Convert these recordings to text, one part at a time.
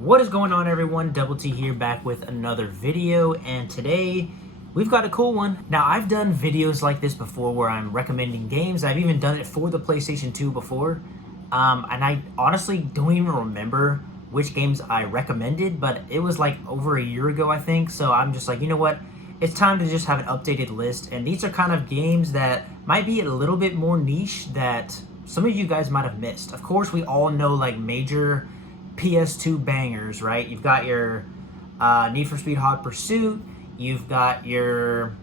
What is going on, everyone? Double T here, back with another video, and today we've got a cool one. Now, I've done videos like this before where I'm recommending games. I've even done it for the PlayStation 2 before, and I honestly don't even remember which games I recommended, but it was like over a year ago, I think. So I'm just like, you know what? It's time to just have an updated list, and these are kind of games that might be a little bit more niche that some of you guys might have missed. Of course, we all know like major PS2 bangers, right? You've got your Need for Speed Hot Pursuit. You've got your,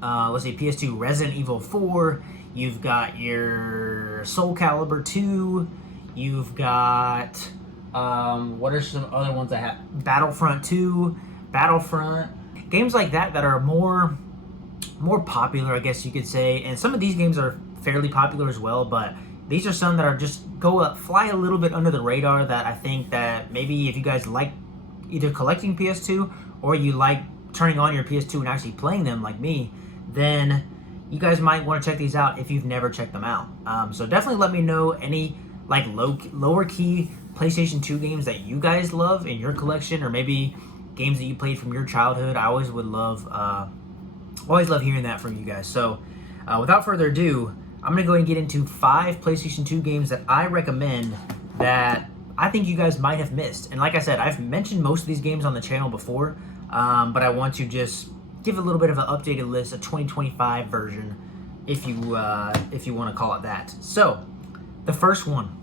let's see, PS2 Resident Evil 4. You've got your Soul Calibur 2. You've got, what are some other ones I have? Battlefront 2, Battlefront. Games like that that are more popular, I guess you could say. And some of these games are fairly popular as well, but these are some that are just fly a little bit under the radar that I think that maybe if you guys like either collecting PS2 or you like turning on your PS2 and actually playing them like me, then you guys might want to check these out if you've never checked them out. So definitely let me know any like lower key PlayStation 2 games that you guys love in your collection, or maybe games that you played from your childhood. I always love hearing that from you guys. So without further ado, I'm going to go ahead and get into 5 PlayStation 2 games that I recommend that I think you guys might have missed. And like I said, I've mentioned most of these games on the channel before, but I want to just give a little bit of an updated list, a 2025 version, if you want to call it that. So, the first one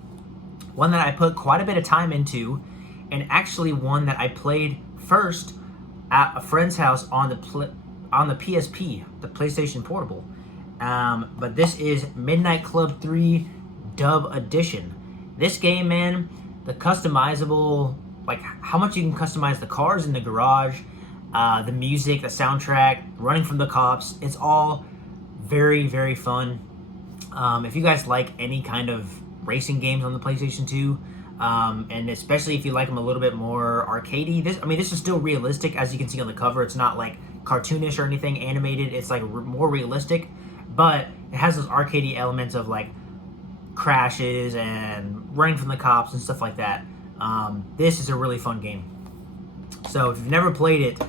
that I put quite a bit of time into, and actually one that I played first at a friend's house on the PSP, the PlayStation Portable. But this is Midnight Club 3 Dub Edition. This game, man, the customizable, like how much you can customize the cars in the garage, the music, the soundtrack, running from the cops, it's all very, very fun. If you guys like any kind of racing games on the PlayStation 2, and especially if you like them a little bit more arcadey, this is still realistic, as you can see on the cover. It's not like cartoonish or anything animated. It's like more realistic, but it has those arcadey elements of like crashes and running from the cops and stuff like that. This is a really fun game. So if you've never played it,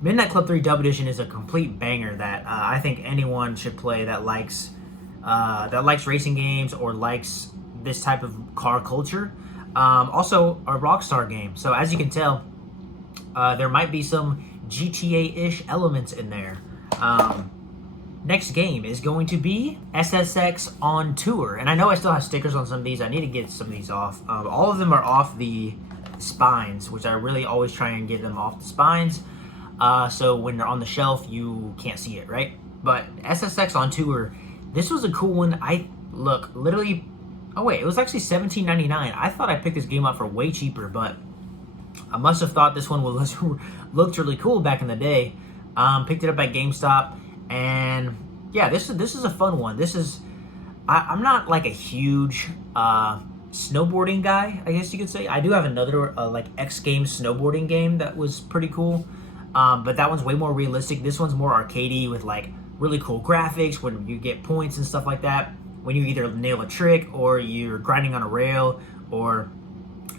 Midnight Club 3 Dub Edition is a complete banger that I think anyone should play that likes racing games or likes this type of car culture. Also a Rockstar game. So as you can tell, there might be some GTA-ish elements in there. Next game is going to be SSX on Tour. And I know I still have stickers on some of these. I need to get some of these off. All of them are off the spines, which I really always try and get them off the spines. So when they're on the shelf, you can't see it, right? But SSX on Tour, this was a cool one. Literally, oh wait, it was actually $17.99. I thought I picked this game up for way cheaper, but I must have thought this one looked really cool back in the day. Picked it up at GameStop. And yeah, this is a fun one. I'm not like a huge snowboarding guy, I guess you could say. I do have another like X Games snowboarding game that was pretty cool, but that one's way more realistic. This one's more arcadey with like really cool graphics when you get points and stuff like that. When you either nail a trick or you're grinding on a rail or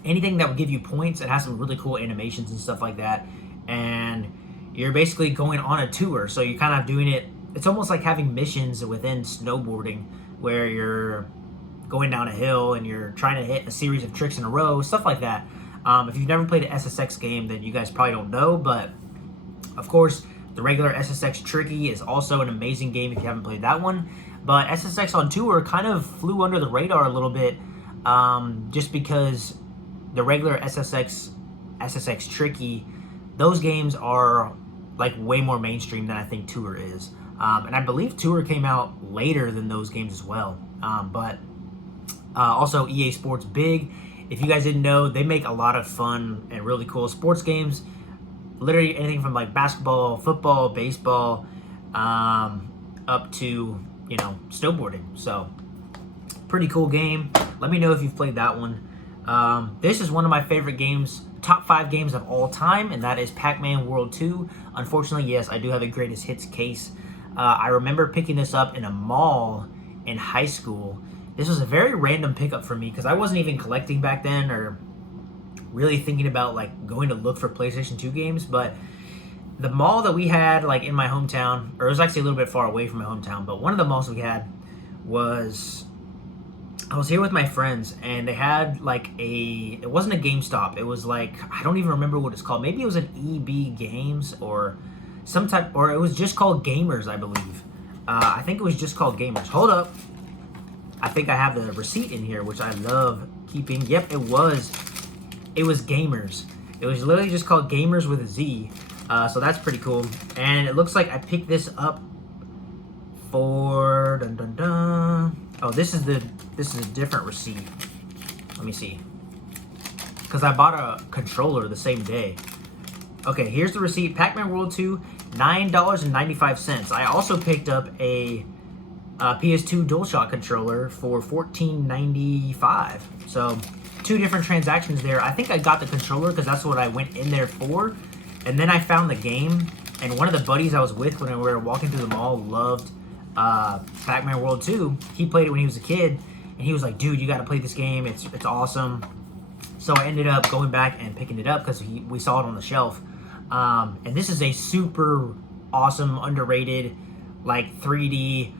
anything that would give you points. It has some really cool animations and stuff like that. And you're basically going on a tour, so you're kind of doing it. It's almost like having missions within snowboarding where you're going down a hill and you're trying to hit a series of tricks in a row, stuff like that. If you've never played an SSX game, then you guys probably don't know, but of course, the regular SSX Tricky is also an amazing game if you haven't played that one. But SSX on Tour kind of flew under the radar a little bit, just because the regular SSX Tricky, those games are like way more mainstream than I think Tour is. And I believe Tour came out later than those games as well. But also EA Sports Big. If you guys didn't know, they make a lot of fun and really cool sports games. Literally anything from like basketball, football, baseball, up to, snowboarding. So pretty cool game. Let me know if you've played that one. This is one of my favorite games, top 5 games of all time, and that is Pac-Man World 2. Unfortunately, yes, I do have a greatest hits case. I remember picking this up in a mall in high school. This was a very random pickup for me because I wasn't even collecting back then, or really thinking about like going to look for PlayStation 2 games, but the mall that we had like in my hometown, or it was actually a little bit far away from my hometown, but one of the malls we had was, I was here with my friends and they had like it wasn't a GameStop, it was like, I don't even remember what it's called. Maybe it was an EB Games or some type, or it was just called Gamers, I believe. I think it was just called Gamers. Hold up. I think I have the receipt in here, which I love keeping. Yep, it was Gamers. It was literally just called Gamers with a Z. So that's pretty cool. And it looks like I picked this up for dun dun dun. Oh, this is a different receipt. Let me see. Because I bought a controller the same day. Okay, here's the receipt. Pac-Man World 2, $9.95. I also picked up a PS2 DualShock controller for $14.95. So 2 different transactions there. I think I got the controller because that's what I went in there for. And then I found the game, and one of the buddies I was with when we were walking through the mall loved Pac-Man World 2. He played it when he was a kid, and he was like, dude, you got to play this game. It's awesome. So I ended up going back and picking it up because we saw it on the shelf. And this is a super awesome, underrated, like 3D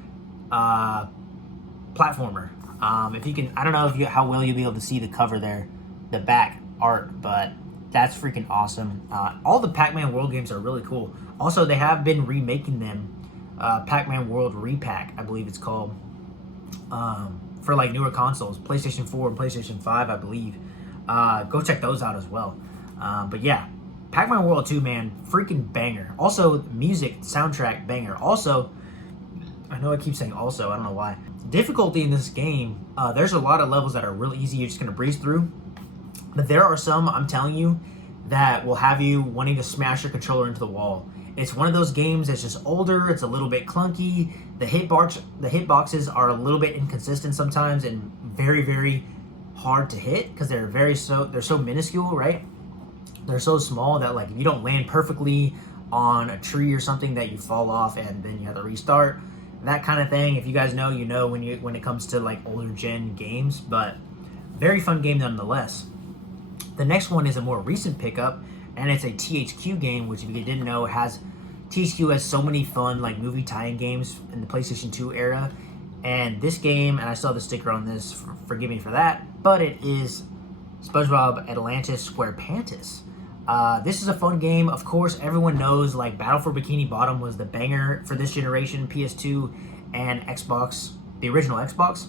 platformer. If you can, I don't know how well you'll be able to see the cover there, the back art, but that's freaking awesome. All the Pac-Man World games are really cool. Also, they have been remaking them. Pac-Man World Repack, I believe it's called, for like newer consoles, PlayStation 4 and PlayStation 5, I believe. Go check those out as well. But yeah, Pac-Man World 2, man, freaking banger. Also, music, soundtrack, banger. Also, I know I keep saying also, I don't know why. Difficulty in this game, there's a lot of levels that are really easy, you're just going to breeze through. But there are some, I'm telling you, that will have you wanting to smash your controller into the wall. It's one of those games that's just older, it's a little bit clunky, the hitboxes are a little bit inconsistent sometimes and very, very hard to hit because they're so minuscule, right? They're so small that like if you don't land perfectly on a tree or something that you fall off and then you have to restart, that kind of thing. If you guys know, you know when it comes to like older gen games, but very fun game nonetheless. The next one is a more recent pickup, and it's a THQ game, which if you didn't know, THQ has so many fun like movie tie-in games in the PlayStation 2 era. And this game, and I still have the sticker on this, forgive me for that, but it is SpongeBob Atlantis SquarePantis. This is a fun game. Of course, everyone knows like Battle for Bikini Bottom was the banger for this generation, PS2 and Xbox, the original Xbox.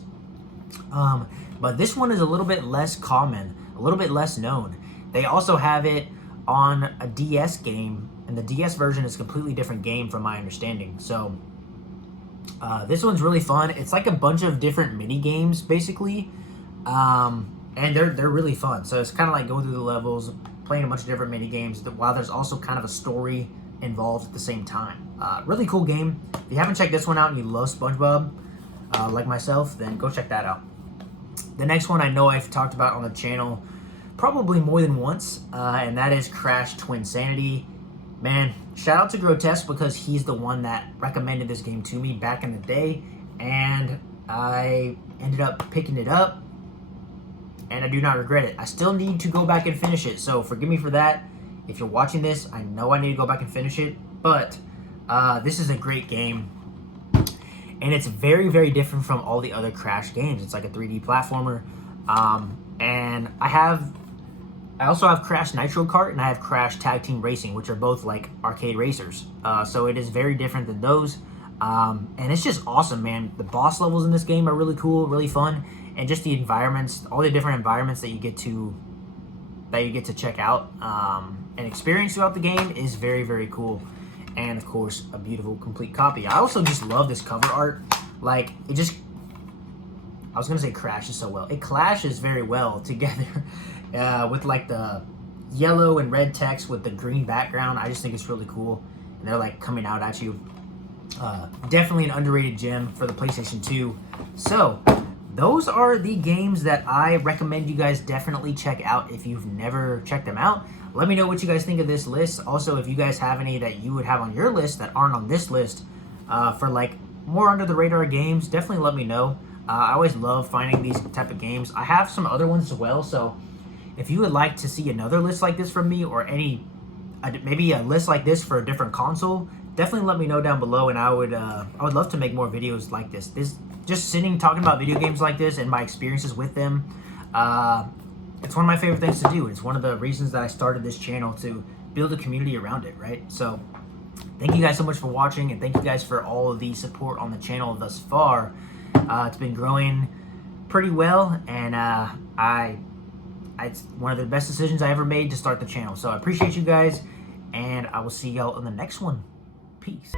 But this one is a little bit less common, a little bit less known. They also have it on a DS game, and the DS version is a completely different game from my understanding. So this one's really fun. It's like a bunch of different mini games basically, and they're really fun. So it's kind of like going through the levels, playing a bunch of different mini games while there's also kind of a story involved at the same time. Really cool game. If you haven't checked this one out and you love SpongeBob like myself, then go check that out. The next one I know I've talked about on the channel probably more than once, and that is Crash Twinsanity. Man, shout out to Grotesque because he's the one that recommended this game to me back in the day, and I ended up picking it up, and I do not regret it. I still need to go back and finish it, so forgive me for that. If you're watching this, I know I need to go back and finish it, but this is a great game. And it's very, very different from all the other Crash games. It's like a 3D platformer. And I also have Crash Nitro Kart and I have Crash Tag Team Racing, which are both like arcade racers. So it is very different than those. And it's just awesome, man. The boss levels in this game are really cool, really fun. And just the environments, all the different environments that you get to check out and experience throughout the game is very, very cool. And of course, a beautiful complete copy. I also just love this cover art. Like, I was gonna say crashes so well. It clashes very well together with like the yellow and red text with the green background. I just think it's really cool. And they're like coming out at you. Definitely an underrated gem for the PlayStation 2. So, those are the games that I recommend you guys definitely check out if you've never checked them out. Let me know what you guys think of this list. Also, if you guys have any that you would have on your list that aren't on this list for like more under the radar games, definitely let me know. I always love finding these type of games. I have some other ones as well, so If you would like to see another list like this from me, or maybe a list like this for a different console, definitely let me know down below, and I would love to make more videos like this. Just sitting talking about video games like this and my experiences with them. It's one of my favorite things to do. It's one of the reasons that I started this channel, to build a community around it, right? So thank you guys so much for watching, and thank you guys for all of the support on the channel thus far. It's been growing pretty well, and it's one of the best decisions I ever made to start the channel. So I appreciate you guys, and I will see y'all in the next one. Peace.